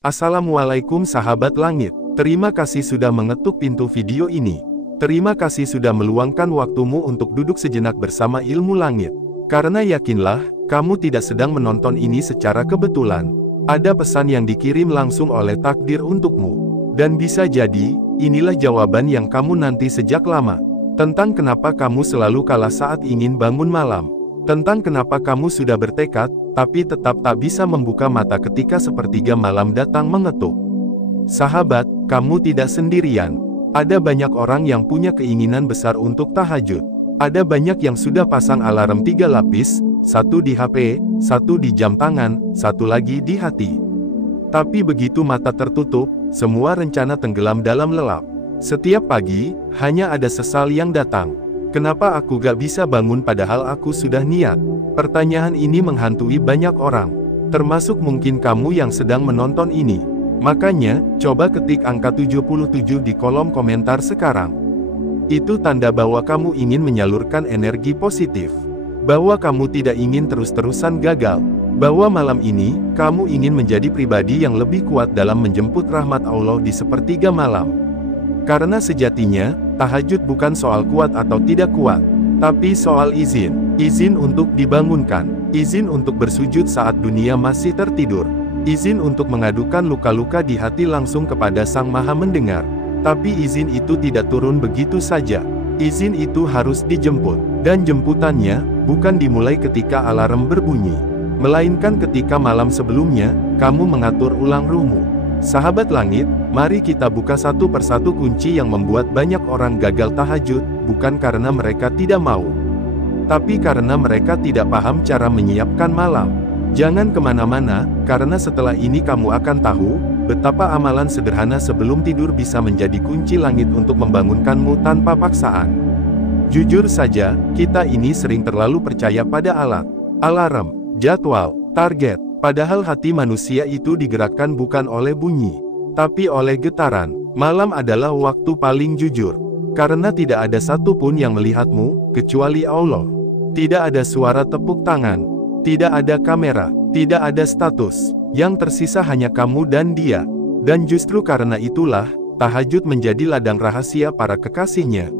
Assalamualaikum sahabat langit. Terima kasih sudah mengetuk pintu video ini. Terima kasih sudah meluangkan waktumu untuk duduk sejenak bersama ilmu langit. Karena yakinlah, kamu tidak sedang menonton ini secara kebetulan. Ada pesan yang dikirim langsung oleh takdir untukmu. Dan bisa jadi, inilah jawaban yang kamu nanti sejak lama. Tentang kenapa kamu selalu kalah saat ingin bangun malam. Tentang kenapa kamu sudah bertekad, tapi tetap tak bisa membuka mata ketika sepertiga malam datang mengetuk. Sahabat, kamu tidak sendirian. Ada banyak orang yang punya keinginan besar untuk tahajud. Ada banyak yang sudah pasang alarm 3 lapis, satu di HP, satu di jam tangan, satu lagi di hati. Tapi begitu mata tertutup, semua rencana tenggelam dalam lelap. Setiap pagi, hanya ada sesal yang datang. Kenapa aku gak bisa bangun padahal aku sudah niat? Pertanyaan ini menghantui banyak orang. Termasuk mungkin kamu yang sedang menonton ini. Makanya, coba ketik angka 77 di kolom komentar sekarang. Itu tanda bahwa kamu ingin menyalurkan energi positif. Bahwa kamu tidak ingin terus-terusan gagal. Bahwa malam ini, kamu ingin menjadi pribadi yang lebih kuat dalam menjemput rahmat Allah di sepertiga malam. Karena sejatinya, tahajud bukan soal kuat atau tidak kuat, tapi soal izin. Izin untuk dibangunkan, izin untuk bersujud saat dunia masih tertidur, izin untuk mengadukan luka-luka di hati langsung kepada Sang Maha Mendengar. Tapi izin itu tidak turun begitu saja. Izin itu harus dijemput, dan jemputannya bukan dimulai ketika alarm berbunyi, melainkan ketika malam sebelumnya, kamu mengatur ulang ruhmu. Sahabat langit, mari kita buka satu persatu kunci yang membuat banyak orang gagal tahajud, bukan karena mereka tidak mau, tapi karena mereka tidak paham cara menyiapkan malam. Jangan kemana-mana, karena setelah ini kamu akan tahu, betapa amalan sederhana sebelum tidur bisa menjadi kunci langit untuk membangunkanmu tanpa paksaan. Jujur saja, kita ini sering terlalu percaya pada alat, alarm, jadwal, target. Padahal hati manusia itu digerakkan bukan oleh bunyi, tapi oleh getaran. Malam adalah waktu paling jujur. Karena tidak ada satupun yang melihatmu, kecuali Allah. Tidak ada suara tepuk tangan. Tidak ada kamera. Tidak ada status. Yang tersisa hanya kamu dan dia. Dan justru karena itulah, tahajud menjadi ladang rahasia para kekasihnya.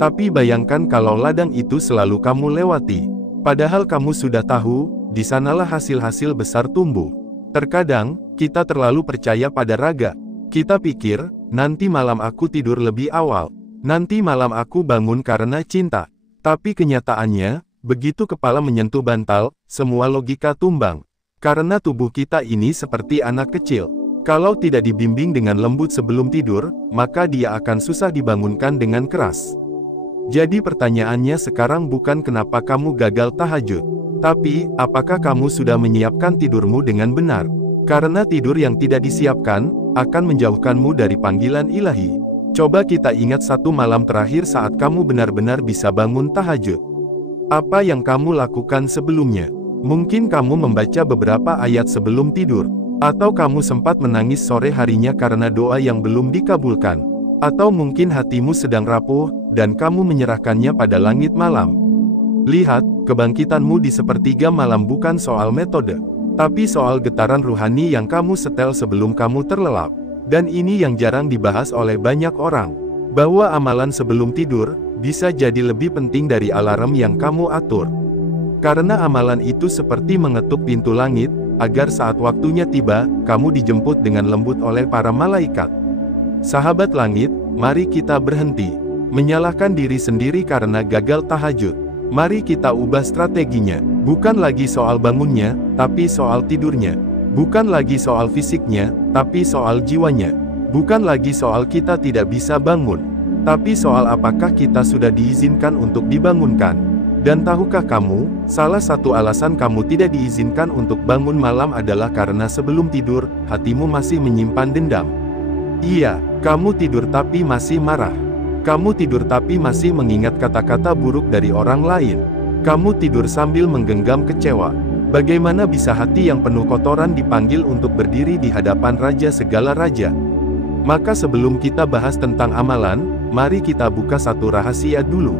Tapi bayangkan kalau ladang itu selalu kamu lewati. Padahal kamu sudah tahu, di sanalah hasil-hasil besar tumbuh. Terkadang, kita terlalu percaya pada raga. Kita pikir, nanti malam aku tidur lebih awal. Nanti malam aku bangun karena cinta. Tapi kenyataannya, begitu kepala menyentuh bantal, semua logika tumbang. Karena tubuh kita ini seperti anak kecil. Kalau tidak dibimbing dengan lembut sebelum tidur, maka dia akan susah dibangunkan dengan keras. Jadi pertanyaannya sekarang bukan kenapa kamu gagal tahajud, tapi, apakah kamu sudah menyiapkan tidurmu dengan benar? Karena tidur yang tidak disiapkan, akan menjauhkanmu dari panggilan ilahi. Coba kita ingat satu malam terakhir saat kamu benar-benar bisa bangun tahajud. Apa yang kamu lakukan sebelumnya? Mungkin kamu membaca beberapa ayat sebelum tidur. Atau kamu sempat menangis sore harinya karena doa yang belum dikabulkan. Atau mungkin hatimu sedang rapuh, dan kamu menyerahkannya pada langit malam. Lihat, kebangkitanmu di sepertiga malam bukan soal metode, tapi soal getaran ruhani yang kamu setel sebelum kamu terlelap. Dan ini yang jarang dibahas oleh banyak orang, bahwa amalan sebelum tidur, bisa jadi lebih penting dari alarm yang kamu atur. Karena amalan itu seperti mengetuk pintu langit, agar saat waktunya tiba, kamu dijemput dengan lembut oleh para malaikat. Sahabat langit, mari kita berhenti menyalahkan diri sendiri karena gagal tahajud. Mari kita ubah strateginya. Bukan lagi soal bangunnya, tapi soal tidurnya. Bukan lagi soal fisiknya, tapi soal jiwanya. Bukan lagi soal kita tidak bisa bangun, tapi soal apakah kita sudah diizinkan untuk dibangunkan. Dan tahukah kamu, salah satu alasan kamu tidak diizinkan untuk bangun malam adalah karena sebelum tidur, hatimu masih menyimpan dendam. Iya, kamu tidur tapi masih marah. Kamu tidur tapi masih mengingat kata-kata buruk dari orang lain. Kamu tidur sambil menggenggam kecewa. Bagaimana bisa hati yang penuh kotoran dipanggil untuk berdiri di hadapan Raja segala raja? Maka sebelum kita bahas tentang amalan, mari kita buka satu rahasia dulu.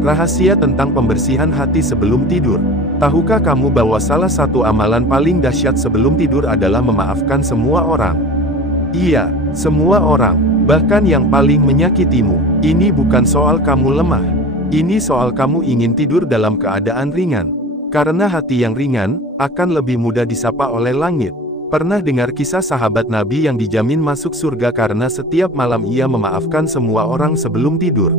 Rahasia tentang pembersihan hati sebelum tidur. Tahukah kamu bahwa salah satu amalan paling dahsyat sebelum tidur adalah memaafkan semua orang? Iya, semua orang, bahkan yang paling menyakitimu. Ini bukan soal kamu lemah. Ini soal kamu ingin tidur dalam keadaan ringan. Karena hati yang ringan, akan lebih mudah disapa oleh langit. Pernah dengar kisah sahabat Nabi yang dijamin masuk surga karena setiap malam ia memaafkan semua orang sebelum tidur?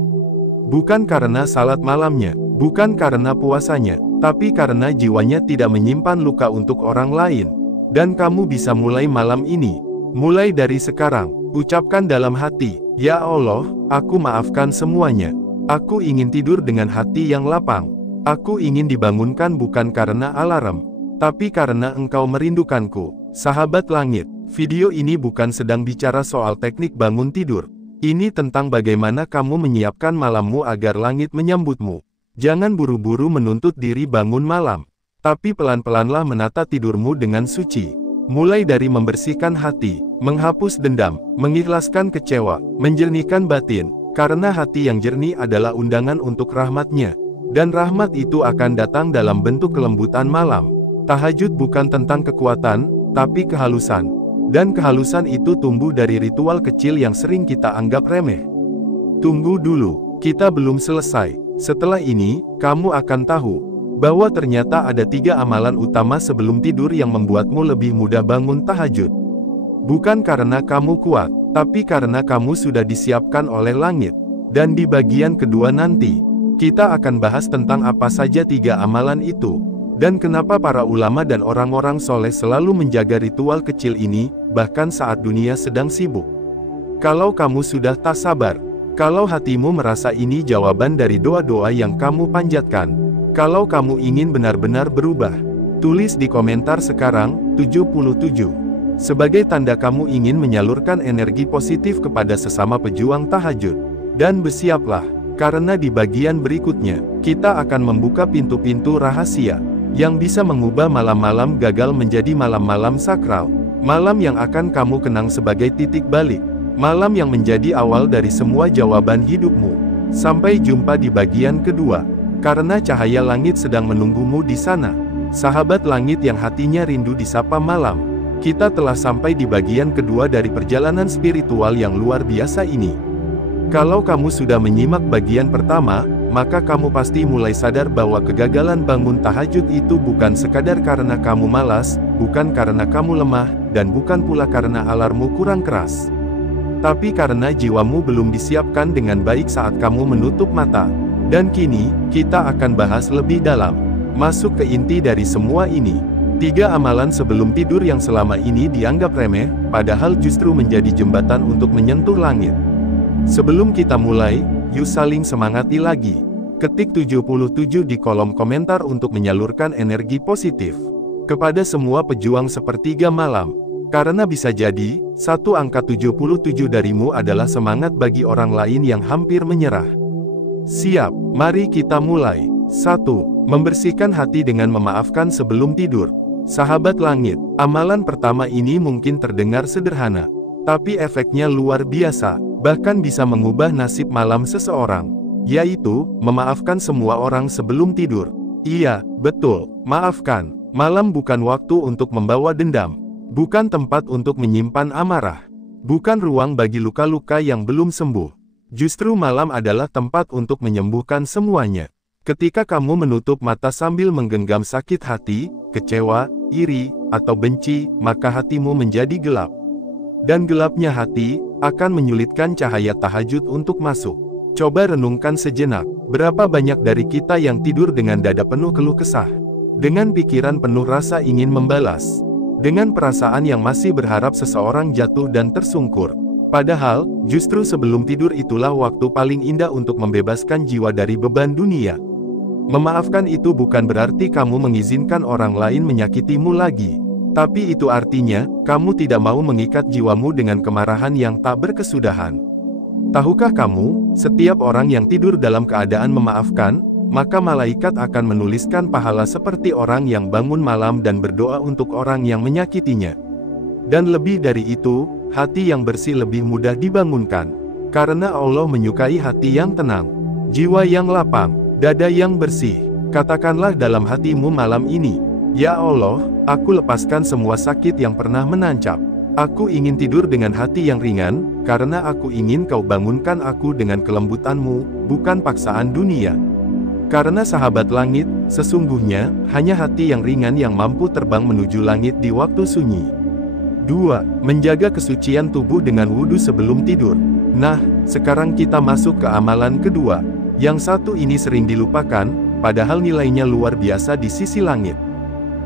Bukan karena salat malamnya, bukan karena puasanya, tapi karena jiwanya tidak menyimpan luka untuk orang lain. Dan kamu bisa mulai malam ini. Mulai dari sekarang, ucapkan dalam hati, "Ya Allah, aku maafkan semuanya. Aku ingin tidur dengan hati yang lapang. Aku ingin dibangunkan bukan karena alarm, tapi karena Engkau merindukanku." Sahabat langit, video ini bukan sedang bicara soal teknik bangun tidur. Ini tentang bagaimana kamu menyiapkan malammu agar langit menyambutmu. Jangan buru-buru menuntut diri bangun malam, tapi pelan-pelanlah menata tidurmu dengan suci. Mulai dari membersihkan hati, menghapus dendam, mengikhlaskan kecewa, menjernihkan batin, karena hati yang jernih adalah undangan untuk rahmat-Nya. Dan rahmat itu akan datang dalam bentuk kelembutan malam. Tahajud bukan tentang kekuatan, tapi kehalusan. Dan kehalusan itu tumbuh dari ritual kecil yang sering kita anggap remeh. Tunggu dulu, kita belum selesai. Setelah ini, kamu akan tahu bahwa ternyata ada 3 amalan utama sebelum tidur yang membuatmu lebih mudah bangun tahajud. Bukan karena kamu kuat, tapi karena kamu sudah disiapkan oleh langit. Dan di bagian kedua nanti, kita akan bahas tentang apa saja 3 amalan itu. Dan kenapa para ulama dan orang-orang soleh selalu menjaga ritual kecil ini, bahkan saat dunia sedang sibuk. Kalau kamu sudah tak sabar, kalau hatimu merasa ini jawaban dari doa-doa yang kamu panjatkan, kalau kamu ingin benar-benar berubah, tulis di komentar sekarang, 77. Sebagai tanda kamu ingin menyalurkan energi positif kepada sesama pejuang tahajud. Dan bersiaplah, karena di bagian berikutnya, kita akan membuka pintu-pintu rahasia yang bisa mengubah malam-malam gagal menjadi malam-malam sakral. Malam yang akan kamu kenang sebagai titik balik. Malam yang menjadi awal dari semua jawaban hidupmu. Sampai jumpa di bagian kedua. Karena cahaya langit sedang menunggumu di sana. Sahabat langit yang hatinya rindu disapa malam. Kita telah sampai di bagian kedua dari perjalanan spiritual yang luar biasa ini. Kalau kamu sudah menyimak bagian pertama, maka kamu pasti mulai sadar bahwa kegagalan bangun tahajud itu bukan sekadar karena kamu malas, bukan karena kamu lemah, dan bukan pula karena alarmmu kurang keras. Tapi karena jiwamu belum disiapkan dengan baik saat kamu menutup mata. Dan kini, kita akan bahas lebih dalam. Masuk ke inti dari semua ini. 3 amalan sebelum tidur yang selama ini dianggap remeh, padahal justru menjadi jembatan untuk menyentuh langit. Sebelum kita mulai, yuk saling semangati lagi. Ketik 77 di kolom komentar untuk menyalurkan energi positif kepada semua pejuang sepertiga malam. Karena bisa jadi, satu angka 77 darimu adalah semangat bagi orang lain yang hampir menyerah. Siap, mari kita mulai. 1. Membersihkan hati dengan memaafkan sebelum tidur. Sahabat langit, amalan pertama ini mungkin terdengar sederhana, tapi efeknya luar biasa. Bahkan bisa mengubah nasib malam seseorang, yaitu, memaafkan semua orang sebelum tidur. Iya, betul, maafkan. Malam bukan waktu untuk membawa dendam. Bukan tempat untuk menyimpan amarah. Bukan ruang bagi luka-luka yang belum sembuh. Justru malam adalah tempat untuk menyembuhkan semuanya. Ketika kamu menutup mata sambil menggenggam sakit hati, kecewa, iri, atau benci, maka hatimu menjadi gelap. Dan gelapnya hati akan menyulitkan cahaya tahajud untuk masuk. Coba renungkan sejenak, berapa banyak dari kita yang tidur dengan dada penuh keluh kesah, dengan pikiran penuh rasa ingin membalas, dengan perasaan yang masih berharap seseorang jatuh dan tersungkur. Padahal, justru sebelum tidur itulah waktu paling indah untuk membebaskan jiwa dari beban dunia. Memaafkan itu bukan berarti kamu mengizinkan orang lain menyakitimu lagi. Tapi itu artinya, kamu tidak mau mengikat jiwamu dengan kemarahan yang tak berkesudahan. Tahukah kamu, setiap orang yang tidur dalam keadaan memaafkan, maka malaikat akan menuliskan pahala seperti orang yang bangun malam dan berdoa untuk orang yang menyakitinya. Dan lebih dari itu, hati yang bersih lebih mudah dibangunkan. Karena Allah menyukai hati yang tenang, jiwa yang lapang, Dada yang bersih. Katakanlah dalam hatimu malam ini, "Ya Allah, aku lepaskan semua sakit yang pernah menancap. Aku ingin tidur dengan hati yang ringan, karena aku ingin Kau bangunkan aku dengan kelembutan-Mu, bukan paksaan dunia." Karena sahabat langit, sesungguhnya, hanya hati yang ringan yang mampu terbang menuju langit di waktu sunyi. 2. Menjaga kesucian tubuh dengan wudhu sebelum tidur. Nah, sekarang kita masuk ke amalan kedua. Yang satu ini sering dilupakan, padahal nilainya luar biasa di sisi langit.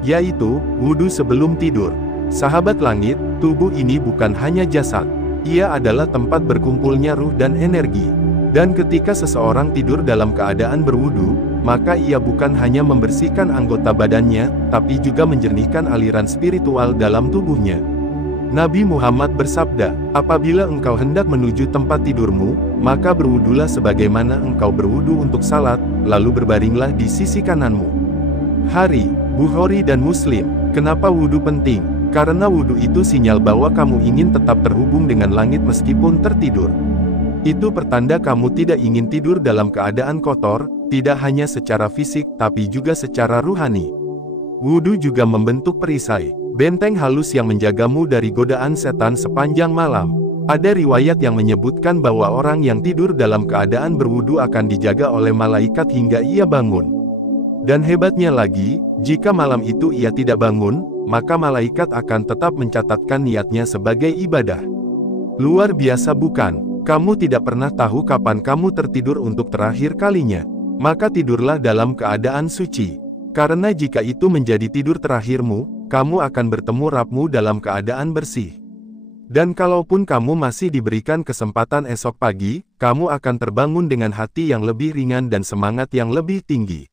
Yaitu, wudhu sebelum tidur. Sahabat langit, tubuh ini bukan hanya jasad. Ia adalah tempat berkumpulnya ruh dan energi. Dan ketika seseorang tidur dalam keadaan berwudu, maka ia bukan hanya membersihkan anggota badannya, tapi juga menjernihkan aliran spiritual dalam tubuhnya. Nabi Muhammad bersabda, "Apabila engkau hendak menuju tempat tidurmu, maka berwudulah sebagaimana engkau berwudu untuk salat, lalu berbaringlah di sisi kananmu." Hari, Bukhari dan Muslim. Kenapa wudu penting? Karena wudu itu sinyal bahwa kamu ingin tetap terhubung dengan langit meskipun tertidur. Itu pertanda kamu tidak ingin tidur dalam keadaan kotor, tidak hanya secara fisik, tapi juga secara ruhani. Wudu juga membentuk perisai, benteng halus yang menjagamu dari godaan setan sepanjang malam. Ada riwayat yang menyebutkan bahwa orang yang tidur dalam keadaan berwudu akan dijaga oleh malaikat hingga ia bangun. Dan hebatnya lagi, jika malam itu ia tidak bangun, maka malaikat akan tetap mencatatkan niatnya sebagai ibadah. Luar biasa bukan? Kamu tidak pernah tahu kapan kamu tertidur untuk terakhir kalinya. Maka tidurlah dalam keadaan suci. Karena jika itu menjadi tidur terakhirmu, kamu akan bertemu Rabbmu dalam keadaan bersih. Dan kalaupun kamu masih diberikan kesempatan esok pagi, kamu akan terbangun dengan hati yang lebih ringan dan semangat yang lebih tinggi.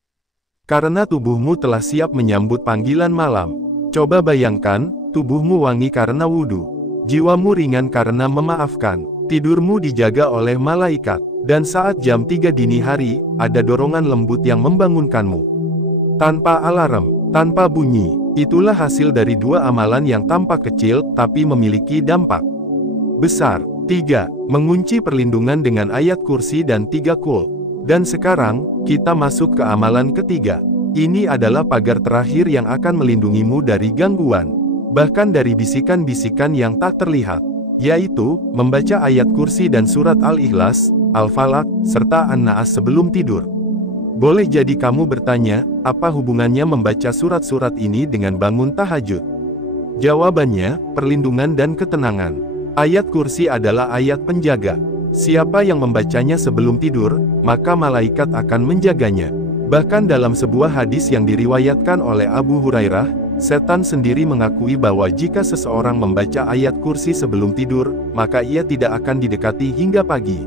Karena tubuhmu telah siap menyambut panggilan malam. Coba bayangkan, tubuhmu wangi karena wudhu. Jiwamu ringan karena memaafkan. Tidurmu dijaga oleh malaikat. Dan saat jam 3 dini hari, ada dorongan lembut yang membangunkanmu. Tanpa alarm, tanpa bunyi. Itulah hasil dari dua amalan yang tampak kecil, tapi memiliki dampak besar. 3. Mengunci perlindungan dengan ayat kursi dan 3 kul. Dan sekarang, kita masuk ke amalan ketiga. Ini adalah pagar terakhir yang akan melindungimu dari gangguan. Bahkan dari bisikan-bisikan yang tak terlihat. Yaitu, membaca ayat kursi dan surat Al-Ikhlas, Al-Falaq, serta An-Naas sebelum tidur. Boleh jadi kamu bertanya, apa hubungannya membaca surat-surat ini dengan bangun tahajud? Jawabannya, perlindungan dan ketenangan. Ayat kursi adalah ayat penjaga. Siapa yang membacanya sebelum tidur, maka malaikat akan menjaganya. Bahkan dalam sebuah hadis yang diriwayatkan oleh Abu Hurairah, setan sendiri mengakui bahwa jika seseorang membaca ayat kursi sebelum tidur, maka ia tidak akan didekati hingga pagi.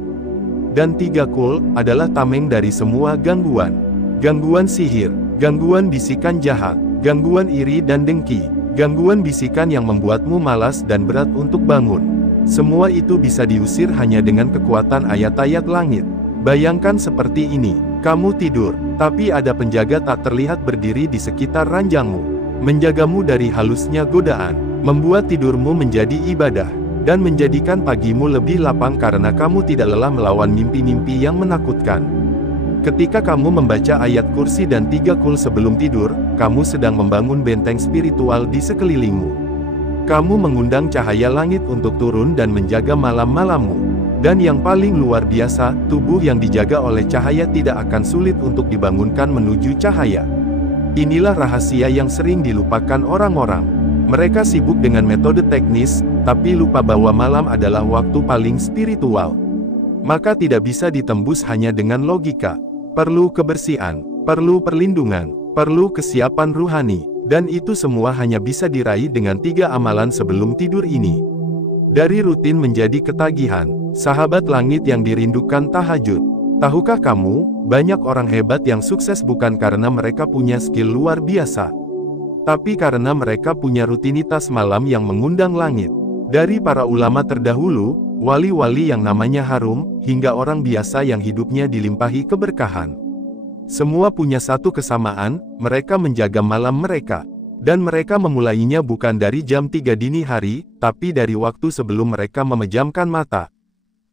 Dan 3 kul adalah tameng dari semua gangguan. Gangguan sihir, gangguan bisikan jahat, gangguan iri dan dengki, gangguan bisikan yang membuatmu malas dan berat untuk bangun. Semua itu bisa diusir hanya dengan kekuatan ayat-ayat langit. Bayangkan seperti ini, kamu tidur, tapi ada penjaga tak terlihat berdiri di sekitar ranjangmu. Menjagamu dari halusnya godaan, membuat tidurmu menjadi ibadah, dan menjadikan pagimu lebih lapang karena kamu tidak lelah melawan mimpi-mimpi yang menakutkan. Ketika kamu membaca ayat kursi dan 3 kul sebelum tidur, kamu sedang membangun benteng spiritual di sekelilingmu. Kamu mengundang cahaya langit untuk turun dan menjaga malam-malammu. Dan yang paling luar biasa, tubuh yang dijaga oleh cahaya tidak akan sulit untuk dibangunkan menuju cahaya. Inilah rahasia yang sering dilupakan orang-orang. Mereka sibuk dengan metode teknis, tapi lupa bahwa malam adalah waktu paling spiritual. Maka tidak bisa ditembus hanya dengan logika. Perlu kebersihan, perlu perlindungan, perlu kesiapan ruhani, dan itu semua hanya bisa diraih dengan 3 amalan sebelum tidur ini. Dari rutin menjadi ketagihan, sahabat langit yang dirindukan tahajud. Tahukah kamu, banyak orang hebat yang sukses bukan karena mereka punya skill luar biasa, tapi karena mereka punya rutinitas malam yang mengundang langit. Dari para ulama terdahulu, wali-wali yang namanya harum, hingga orang biasa yang hidupnya dilimpahi keberkahan. Semua punya satu kesamaan, mereka menjaga malam mereka. Dan mereka memulainya bukan dari jam 3 dini hari, tapi dari waktu sebelum mereka memejamkan mata.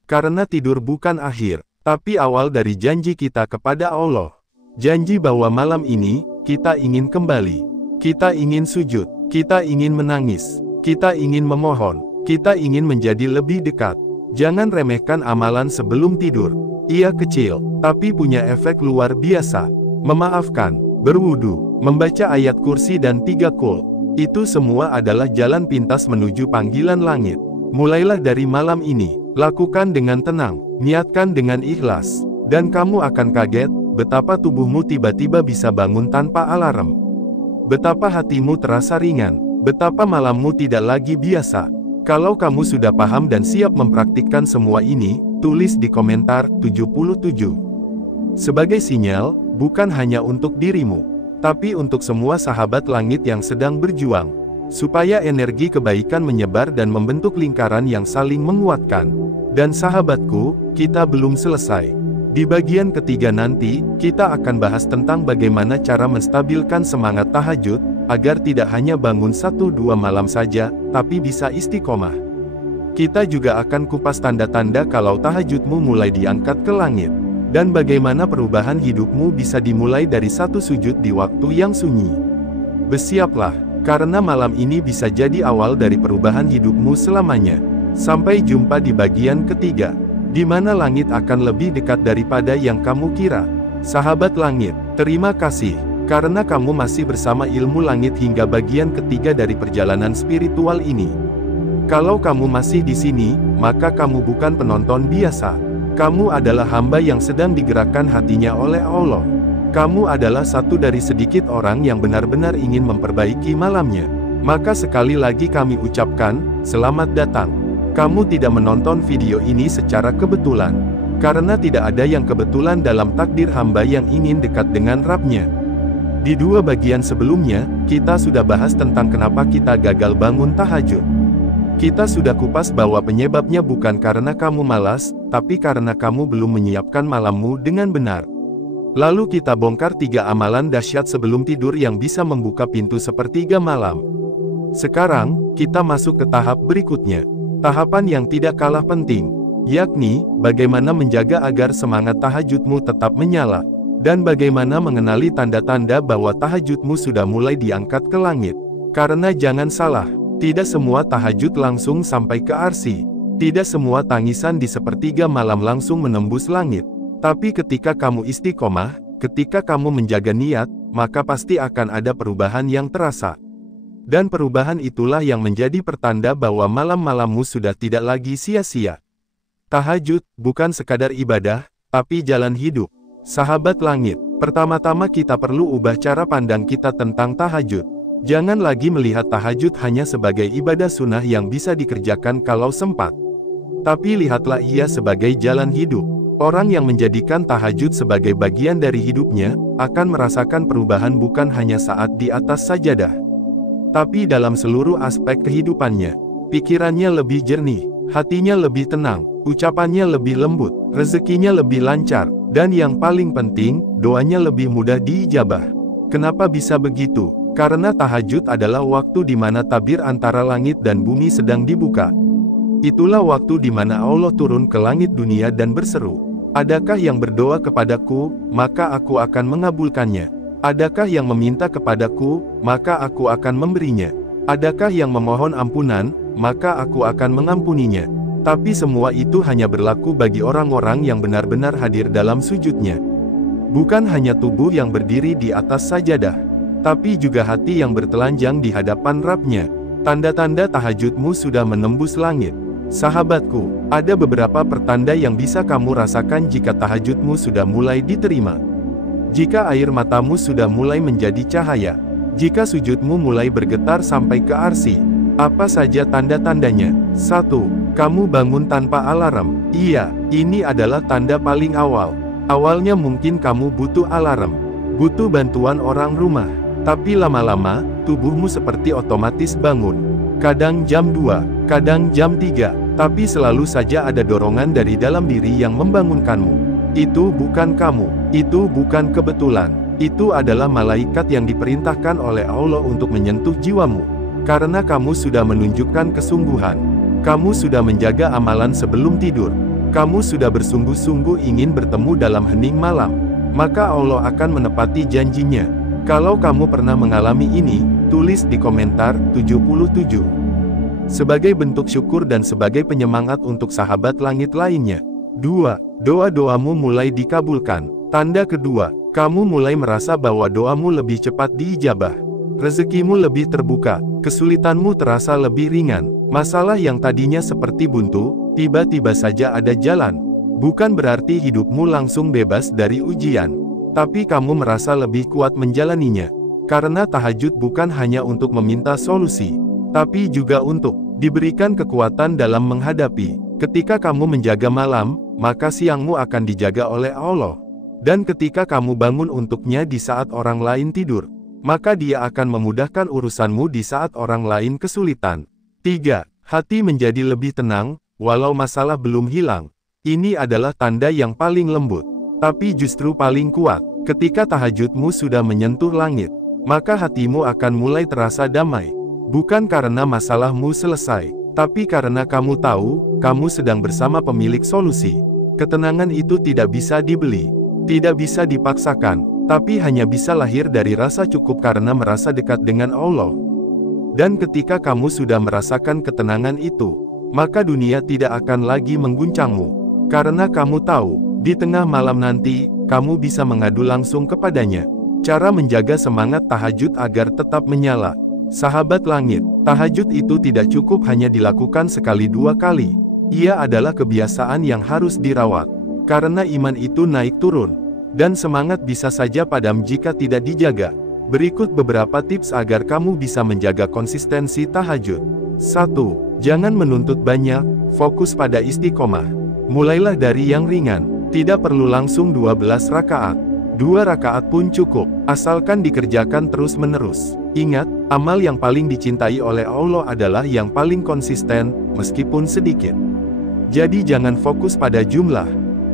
Karena tidur bukan akhir, tapi awal dari janji kita kepada Allah. Janji bahwa malam ini, kita ingin kembali. Kita ingin sujud. Kita ingin menangis. Kita ingin memohon. Kita ingin menjadi lebih dekat. Jangan remehkan amalan sebelum tidur. Ia kecil, tapi punya efek luar biasa. Memaafkan, berwudu, membaca ayat kursi dan 3 qul. Itu semua adalah jalan pintas menuju panggilan langit. Mulailah dari malam ini. Lakukan dengan tenang, niatkan dengan ikhlas. Dan kamu akan kaget, betapa tubuhmu tiba-tiba bisa bangun tanpa alarm. Betapa hatimu terasa ringan. Betapa malammu tidak lagi biasa. Kalau kamu sudah paham dan siap mempraktikkan semua ini, tulis di komentar 77. Sebagai sinyal, bukan hanya untuk dirimu, tapi untuk semua sahabat langit yang sedang berjuang. Supaya energi kebaikan menyebar dan membentuk lingkaran yang saling menguatkan. Dan sahabatku, kita belum selesai. Di bagian ketiga nanti, kita akan bahas tentang bagaimana cara menstabilkan semangat tahajud, agar tidak hanya bangun 1-2 malam saja, tapi bisa istiqomah. Kita juga akan kupas tanda-tanda kalau tahajudmu mulai diangkat ke langit. Dan bagaimana perubahan hidupmu bisa dimulai dari satu sujud di waktu yang sunyi. Bersiaplah. Karena malam ini bisa jadi awal dari perubahan hidupmu selamanya. Sampai jumpa di bagian ketiga, di mana langit akan lebih dekat daripada yang kamu kira. Sahabat langit, terima kasih, karena kamu masih bersama ilmu langit hingga bagian ketiga dari perjalanan spiritual ini. Kalau kamu masih di sini, maka kamu bukan penonton biasa. Kamu adalah hamba yang sedang digerakkan hatinya oleh Allah. Kamu adalah satu dari sedikit orang yang benar-benar ingin memperbaiki malamnya. Maka sekali lagi kami ucapkan, selamat datang. Kamu tidak menonton video ini secara kebetulan. Karena tidak ada yang kebetulan dalam takdir hamba yang ingin dekat dengan Rabb-Nya. Di 2 bagian sebelumnya, kita sudah bahas tentang kenapa kita gagal bangun tahajud. Kita sudah kupas bahwa penyebabnya bukan karena kamu malas, tapi karena kamu belum menyiapkan malammu dengan benar. Lalu kita bongkar 3 amalan dahsyat sebelum tidur yang bisa membuka pintu sepertiga malam. Sekarang, kita masuk ke tahap berikutnya. Tahapan yang tidak kalah penting, yakni, bagaimana menjaga agar semangat tahajudmu tetap menyala. Dan bagaimana mengenali tanda-tanda bahwa tahajudmu sudah mulai diangkat ke langit. Karena jangan salah, tidak semua tahajud langsung sampai ke arsy. Tidak semua tangisan di sepertiga malam langsung menembus langit. Tapi ketika kamu istiqomah, ketika kamu menjaga niat, maka pasti akan ada perubahan yang terasa. Dan perubahan itulah yang menjadi pertanda bahwa malam-malammu sudah tidak lagi sia-sia. Tahajud, bukan sekadar ibadah, tapi jalan hidup. Sahabat langit, pertama-tama kita perlu ubah cara pandang kita tentang tahajud. Jangan lagi melihat tahajud hanya sebagai ibadah sunnah yang bisa dikerjakan kalau sempat. Tapi lihatlah ia sebagai jalan hidup. Orang yang menjadikan tahajud sebagai bagian dari hidupnya, akan merasakan perubahan bukan hanya saat di atas sajadah, tapi dalam seluruh aspek kehidupannya. Pikirannya lebih jernih, hatinya lebih tenang, ucapannya lebih lembut, rezekinya lebih lancar, dan yang paling penting, doanya lebih mudah diijabah. Kenapa bisa begitu? Karena tahajud adalah waktu di mana tabir antara langit dan bumi sedang dibuka. Itulah waktu di mana Allah turun ke langit dunia dan berseru, adakah yang berdoa kepadaku, maka aku akan mengabulkannya. Adakah yang meminta kepadaku, maka aku akan memberinya. Adakah yang memohon ampunan, maka aku akan mengampuninya. Tapi semua itu hanya berlaku bagi orang-orang yang benar-benar hadir dalam sujudnya. Bukan hanya tubuh yang berdiri di atas sajadah, tapi juga hati yang bertelanjang di hadapan Rabb-Nya. Tanda-tanda tahajudmu sudah menembus langit. Sahabatku, ada beberapa pertanda yang bisa kamu rasakan jika tahajudmu sudah mulai diterima. Jika air matamu sudah mulai menjadi cahaya. Jika sujudmu mulai bergetar sampai ke arsy. Apa saja tanda-tandanya? 1. Kamu bangun tanpa alarm. Iya, ini adalah tanda paling awal. Awalnya mungkin kamu butuh alarm, butuh bantuan orang rumah. Tapi lama-lama, tubuhmu seperti otomatis bangun. Kadang jam 2, kadang jam 3, tapi selalu saja ada dorongan dari dalam diri yang membangunkanmu. Itu bukan kamu, itu bukan kebetulan. Itu adalah malaikat yang diperintahkan oleh Allah untuk menyentuh jiwamu. Karena kamu sudah menunjukkan kesungguhan. Kamu sudah menjaga amalan sebelum tidur. Kamu sudah bersungguh-sungguh ingin bertemu dalam hening malam. maka Allah akan menepati janjinya. Kalau kamu pernah mengalami ini, tulis di komentar 77. Sebagai bentuk syukur dan sebagai penyemangat untuk sahabat langit lainnya. 2. Doa-doamu mulai dikabulkan. Tanda kedua, kamu mulai merasa bahwa doamu lebih cepat diijabah. Rezekimu lebih terbuka, kesulitanmu terasa lebih ringan. Masalah yang tadinya seperti buntu, tiba-tiba saja ada jalan. Bukan berarti hidupmu langsung bebas dari ujian, tapi kamu merasa lebih kuat menjalaninya. Karena tahajud bukan hanya untuk meminta solusi, tapi juga untuk diberikan kekuatan dalam menghadapi. Ketika kamu menjaga malam, maka siangmu akan dijaga oleh Allah. Dan ketika kamu bangun untuknya di saat orang lain tidur, maka Dia akan memudahkan urusanmu di saat orang lain kesulitan. 3. Hati menjadi lebih tenang, walau masalah belum hilang. Ini adalah tanda yang paling lembut, tapi justru paling kuat. Ketika tahajudmu sudah menyentuh langit, maka hatimu akan mulai terasa damai. Bukan karena masalahmu selesai, tapi karena kamu tahu, kamu sedang bersama pemilik solusi. Ketenangan itu tidak bisa dibeli, tidak bisa dipaksakan, tapi hanya bisa lahir dari rasa cukup karena merasa dekat dengan Allah. Dan ketika kamu sudah merasakan ketenangan itu, maka dunia tidak akan lagi mengguncangmu. Karena kamu tahu, di tengah malam nanti, kamu bisa mengadu langsung kepadanya. Cara menjaga semangat tahajud agar tetap menyala. Sahabat langit, tahajud itu tidak cukup hanya dilakukan sekali dua kali. Ia adalah kebiasaan yang harus dirawat. Karena iman itu naik turun, dan semangat bisa saja padam jika tidak dijaga. Berikut beberapa tips agar kamu bisa menjaga konsistensi tahajud. 1. Jangan menuntut banyak, fokus pada istiqomah. Mulailah dari yang ringan, tidak perlu langsung 12 rakaat. 2 rakaat pun cukup, asalkan dikerjakan terus-menerus. Ingat, amal yang paling dicintai oleh Allah adalah yang paling konsisten, meskipun sedikit. Jadi jangan fokus pada jumlah,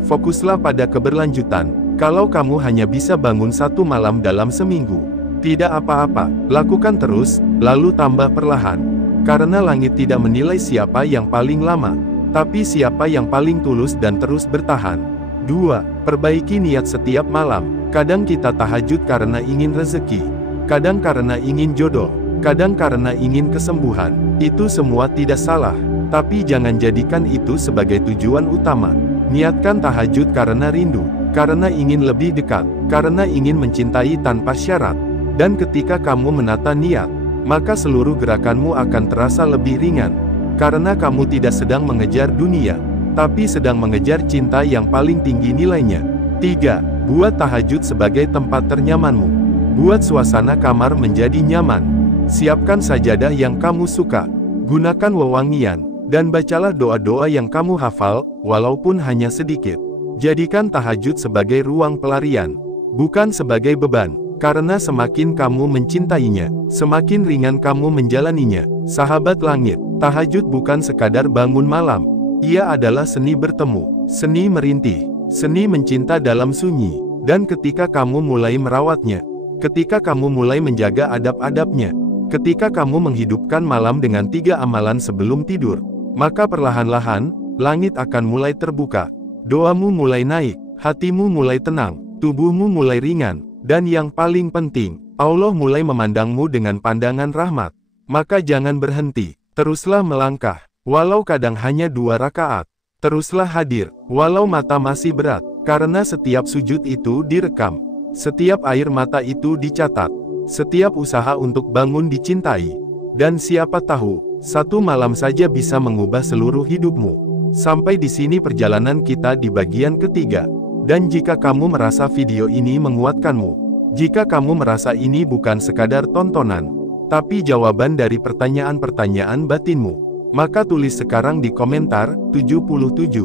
fokuslah pada keberlanjutan. Kalau kamu hanya bisa bangun satu malam dalam seminggu, tidak apa-apa, lakukan terus, lalu tambah perlahan. Karena langit tidak menilai siapa yang paling lama, tapi siapa yang paling tulus dan terus bertahan. 2. Perbaiki niat setiap malam. Kadang kita tahajud karena ingin rezeki, kadang karena ingin jodoh, kadang karena ingin kesembuhan. Itu semua tidak salah, tapi jangan jadikan itu sebagai tujuan utama. Niatkan tahajud karena rindu, karena ingin lebih dekat, karena ingin mencintai tanpa syarat. Dan ketika kamu menata niat, maka seluruh gerakanmu akan terasa lebih ringan. Karena kamu tidak sedang mengejar dunia, tapi sedang mengejar cinta yang paling tinggi nilainya. 3. Buat tahajud sebagai tempat ternyamanmu. Buat suasana kamar menjadi nyaman. Siapkan sajadah yang kamu suka. Gunakan wewangian, dan bacalah doa-doa yang kamu hafal, walaupun hanya sedikit. Jadikan tahajud sebagai ruang pelarian, bukan sebagai beban. Karena semakin kamu mencintainya, semakin ringan kamu menjalaninya. Sahabat langit, tahajud bukan sekadar bangun malam. Ia adalah seni bertemu, seni merintih, seni mencinta dalam sunyi. Dan ketika kamu mulai merawatnya, ketika kamu mulai menjaga adab-adabnya, ketika kamu menghidupkan malam dengan 3 amalan sebelum tidur, maka perlahan-lahan, langit akan mulai terbuka. Doamu mulai naik, hatimu mulai tenang, tubuhmu mulai ringan, dan yang paling penting, Allah mulai memandangmu dengan pandangan rahmat. Maka jangan berhenti, teruslah melangkah, walau kadang hanya 2 rakaat. Teruslah hadir, walau mata masih berat, karena setiap sujud itu direkam. Setiap air mata itu dicatat. Setiap usaha untuk bangun dicintai. Dan siapa tahu, satu malam saja bisa mengubah seluruh hidupmu. Sampai di sini perjalanan kita di bagian ketiga. Dan jika kamu merasa video ini menguatkanmu, jika kamu merasa ini bukan sekadar tontonan, tapi jawaban dari pertanyaan-pertanyaan batinmu, maka tulis sekarang di komentar 77.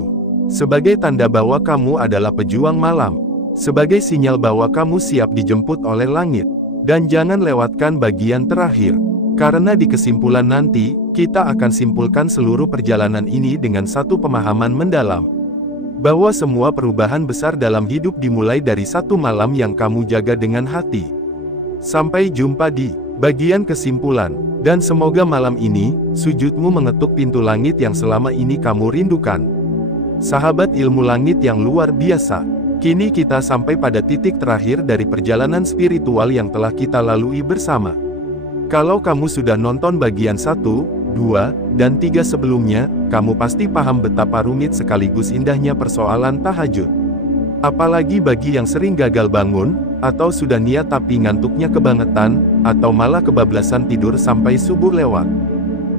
Sebagai tanda bahwa kamu adalah pejuang malam, sebagai sinyal bahwa kamu siap dijemput oleh langit. Dan jangan lewatkan bagian terakhir, karena di kesimpulan nanti, kita akan simpulkan seluruh perjalanan ini dengan satu pemahaman mendalam, bahwa semua perubahan besar dalam hidup dimulai dari satu malam yang kamu jaga dengan hati. Sampai jumpa di bagian kesimpulan, dan semoga malam ini, sujudmu mengetuk pintu langit yang selama ini kamu rindukan. Sahabat ilmu langit yang luar biasa, Kini kita sampai pada titik terakhir dari perjalanan spiritual yang telah kita lalui bersama. Kalau kamu sudah nonton bagian 1, 2, dan 3 sebelumnya, kamu pasti paham betapa rumit sekaligus indahnya persoalan tahajud. Apalagi bagi yang sering gagal bangun, atau sudah niat tapi ngantuknya kebangetan, atau malah kebablasan tidur sampai subuh lewat.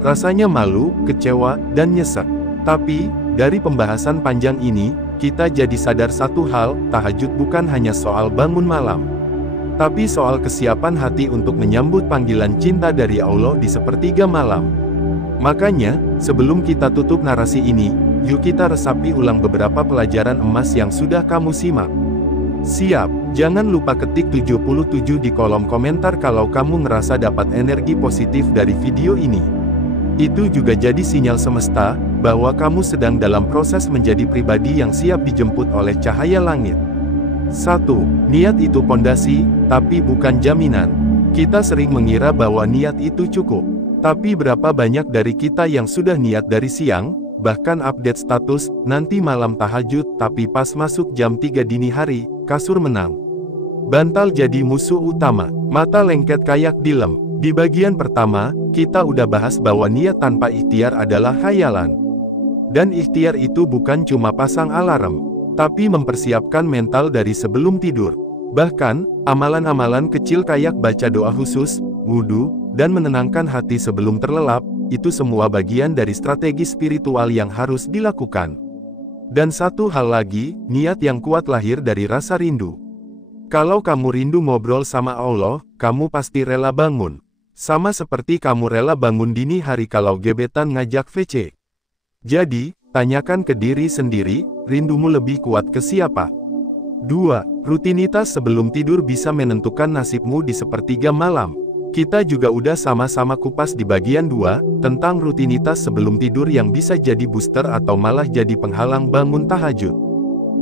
Rasanya malu, kecewa, dan nyesek. Tapi, dari pembahasan panjang ini, kita jadi sadar satu hal, tahajud bukan hanya soal bangun malam. Tapi soal kesiapan hati untuk menyambut panggilan cinta dari Allah di sepertiga malam. Makanya, sebelum kita tutup narasi ini, yuk kita resapi ulang beberapa pelajaran emas yang sudah kamu simak. Siap, jangan lupa ketik 77 di kolom komentar kalau kamu ngerasa dapat energi positif dari video ini. Itu juga jadi sinyal semesta, bahwa kamu sedang dalam proses menjadi pribadi yang siap dijemput oleh cahaya langit. 1. Niat itu pondasi, tapi bukan jaminan. Kita sering mengira bahwa niat itu cukup. Tapi berapa banyak dari kita yang sudah niat dari siang, bahkan update status, nanti malam tahajud, tapi pas masuk jam 3 dini hari, kasur menang. Bantal jadi musuh utama, mata lengket kayak dilem. Di bagian pertama, kita udah bahas bahwa niat tanpa ikhtiar adalah khayalan. Dan ikhtiar itu bukan cuma pasang alarm, tapi mempersiapkan mental dari sebelum tidur. Bahkan, amalan-amalan kecil kayak baca doa khusus, wudhu, dan menenangkan hati sebelum terlelap, itu semua bagian dari strategi spiritual yang harus dilakukan. Dan satu hal lagi, niat yang kuat lahir dari rasa rindu. Kalau kamu rindu ngobrol sama Allah, kamu pasti rela bangun. Sama seperti kamu rela bangun dini hari kalau gebetan ngajak VC. Jadi, tanyakan ke diri sendiri, rindumu lebih kuat ke siapa? 2. Rutinitas sebelum tidur bisa menentukan nasibmu di sepertiga malam. Kita juga udah sama-sama kupas di bagian 2, tentang rutinitas sebelum tidur yang bisa jadi booster atau malah jadi penghalang bangun tahajud.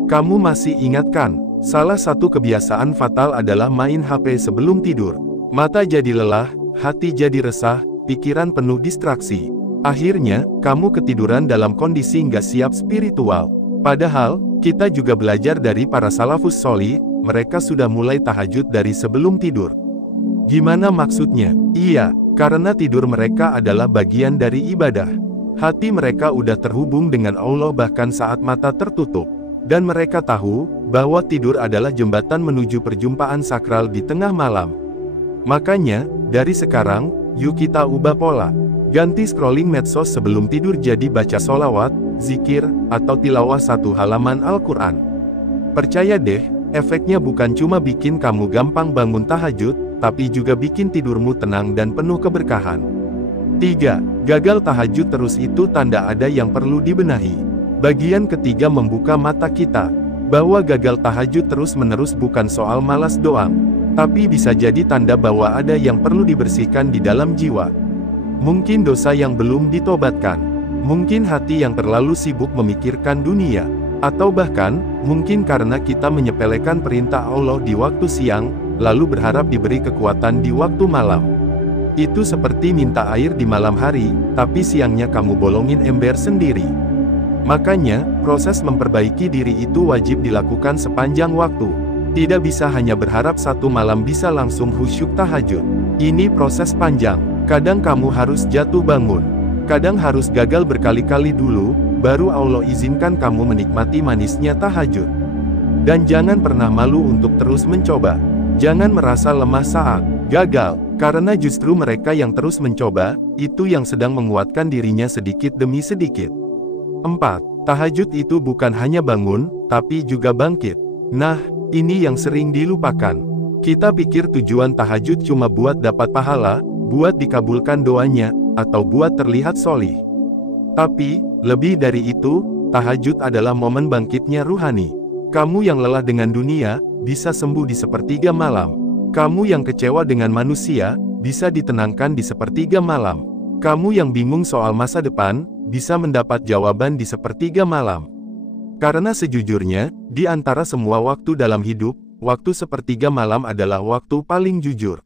Kamu masih ingat kan? Salah satu kebiasaan fatal adalah main HP sebelum tidur. Mata jadi lelah, hati jadi resah, pikiran penuh distraksi. Akhirnya, kamu ketiduran dalam kondisi nggak siap spiritual. Padahal, kita juga belajar dari para salafus sholih, mereka sudah mulai tahajud dari sebelum tidur. Gimana maksudnya? Iya, karena tidur mereka adalah bagian dari ibadah. Hati mereka udah terhubung dengan Allah bahkan saat mata tertutup. Dan mereka tahu, bahwa tidur adalah jembatan menuju perjumpaan sakral di tengah malam. Makanya, dari sekarang, yuk kita ubah pola. Ganti scrolling medsos sebelum tidur jadi baca sholawat, zikir, atau tilawah satu halaman Al-Quran. Percaya deh, efeknya bukan cuma bikin kamu gampang bangun tahajud, tapi juga bikin tidurmu tenang dan penuh keberkahan. 3. Gagal tahajud terus itu tanda ada yang perlu dibenahi. Bagian ketiga membuka mata kita, bahwa gagal tahajud terus-menerus bukan soal malas doang, tapi bisa jadi tanda bahwa ada yang perlu dibersihkan di dalam jiwa. Mungkin dosa yang belum ditobatkan, mungkin hati yang terlalu sibuk memikirkan dunia, atau bahkan, mungkin karena kita menyepelekan perintah Allah di waktu siang, lalu berharap diberi kekuatan di waktu malam. Itu seperti minta air di malam hari, tapi siangnya kamu bolongin ember sendiri. Makanya, proses memperbaiki diri itu wajib dilakukan sepanjang waktu. Tidak bisa hanya berharap satu malam bisa langsung khusyuk tahajud. Ini proses panjang. Kadang kamu harus jatuh bangun. Kadang harus gagal berkali-kali dulu, baru Allah izinkan kamu menikmati manisnya tahajud. Dan jangan pernah malu untuk terus mencoba. Jangan merasa lemah saat gagal, karena justru mereka yang terus mencoba, itu yang sedang menguatkan dirinya sedikit demi sedikit. 4. Tahajud itu bukan hanya bangun, tapi juga bangkit. Nah, ini yang sering dilupakan. Kita pikir tujuan tahajud cuma buat dapat pahala, buat dikabulkan doanya, atau buat terlihat solih. Tapi, lebih dari itu, tahajud adalah momen bangkitnya ruhani. Kamu yang lelah dengan dunia, bisa sembuh di sepertiga malam. Kamu yang kecewa dengan manusia, bisa ditenangkan di sepertiga malam. Kamu yang bingung soal masa depan, bisa mendapat jawaban di sepertiga malam. Karena sejujurnya, di antara semua waktu dalam hidup, waktu sepertiga malam adalah waktu paling jujur.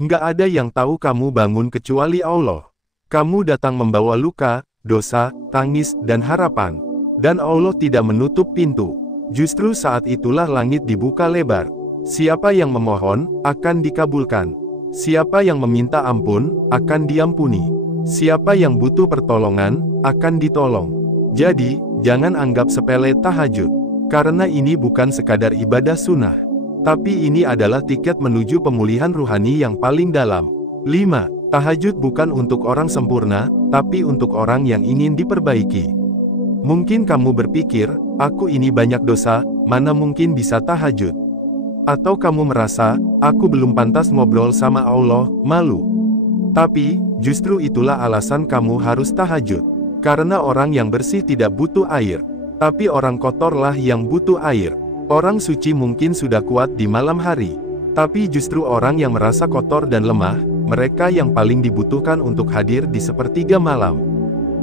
Nggak ada yang tahu kamu bangun kecuali Allah. Kamu datang membawa luka, dosa, tangis, dan harapan. Dan Allah tidak menutup pintu. Justru saat itulah langit dibuka lebar. Siapa yang memohon, akan dikabulkan. Siapa yang meminta ampun, akan diampuni. Siapa yang butuh pertolongan, akan ditolong. Jadi, jangan anggap sepele tahajud. Karena ini bukan sekadar ibadah sunnah. Tapi ini adalah tiket menuju pemulihan ruhani yang paling dalam. 5. Tahajud bukan untuk orang sempurna, tapi untuk orang yang ingin diperbaiki. Mungkin kamu berpikir, aku ini banyak dosa, mana mungkin bisa tahajud? Atau kamu merasa, aku belum pantas ngobrol sama Allah, malu. Tapi, justru itulah alasan kamu harus tahajud. Karena orang yang bersih tidak butuh air. Tapi orang kotorlah yang butuh air. Orang suci mungkin sudah kuat di malam hari. Tapi justru orang yang merasa kotor dan lemah, mereka yang paling dibutuhkan untuk hadir di sepertiga malam.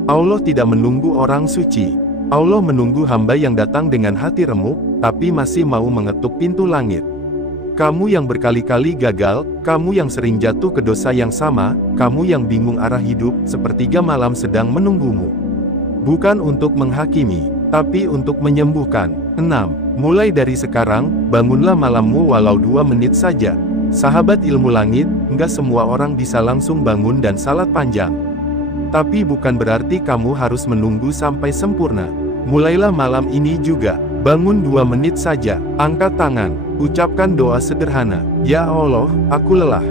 Allah tidak menunggu orang suci. Allah menunggu hamba yang datang dengan hati remuk, tapi masih mau mengetuk pintu langit. Kamu yang berkali-kali gagal, kamu yang sering jatuh ke dosa yang sama, kamu yang bingung arah hidup, sepertiga malam sedang menunggumu. Bukan untuk menghakimi, tapi untuk menyembuhkan. 6. Mulai dari sekarang, bangunlah malammu walau 2 menit saja. Sahabat ilmu langit, enggak semua orang bisa langsung bangun dan salat panjang. Tapi bukan berarti kamu harus menunggu sampai sempurna. Mulailah malam ini juga. Bangun 2 menit saja, angkat tangan, ucapkan doa sederhana. Ya Allah, aku lelah.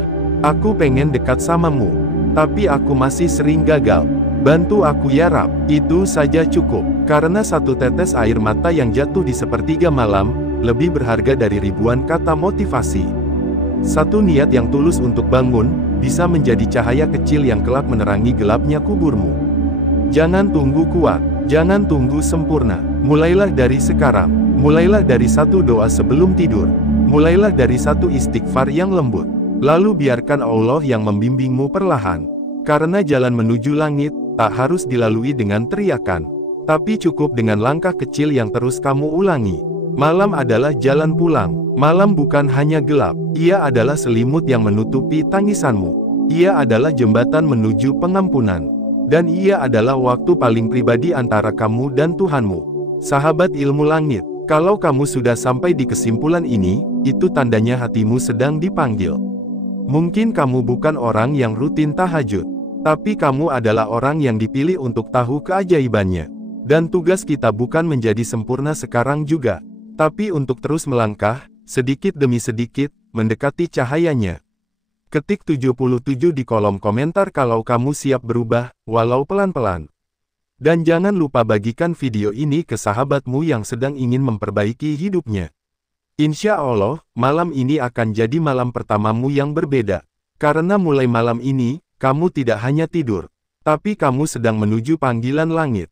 Aku pengen dekat samamu. Tapi aku masih sering gagal. Bantu aku ya Rab. Itu saja cukup. Karena satu tetes air mata yang jatuh di sepertiga malam, lebih berharga dari ribuan kata motivasi. Satu niat yang tulus untuk bangun, bisa menjadi cahaya kecil yang kelak menerangi gelapnya kuburmu. Jangan tunggu kuat. Jangan tunggu sempurna. Mulailah dari sekarang. Mulailah dari satu doa sebelum tidur. Mulailah dari satu istighfar yang lembut. Lalu biarkan Allah yang membimbingmu perlahan. Karena jalan menuju langit, tak harus dilalui dengan teriakan. Tapi cukup dengan langkah kecil yang terus kamu ulangi. Malam adalah jalan pulang. Malam bukan hanya gelap. Ia adalah selimut yang menutupi tangisanmu. Ia adalah jembatan menuju pengampunan. Dan ia adalah waktu paling pribadi antara kamu dan Tuhanmu. Sahabat ilmu langit, kalau kamu sudah sampai di kesimpulan ini, itu tandanya hatimu sedang dipanggil. Mungkin kamu bukan orang yang rutin tahajud, tapi kamu adalah orang yang dipilih untuk tahu keajaibannya. Dan tugas kita bukan menjadi sempurna sekarang juga, tapi untuk terus melangkah, sedikit demi sedikit, mendekati cahayanya. Ketik 77 di kolom komentar kalau kamu siap berubah, walau pelan-pelan. Dan jangan lupa bagikan video ini ke sahabatmu yang sedang ingin memperbaiki hidupnya. Insya Allah, malam ini akan jadi malam pertamamu yang berbeda. Karena mulai malam ini, kamu tidak hanya tidur, tapi kamu sedang menuju panggilan langit.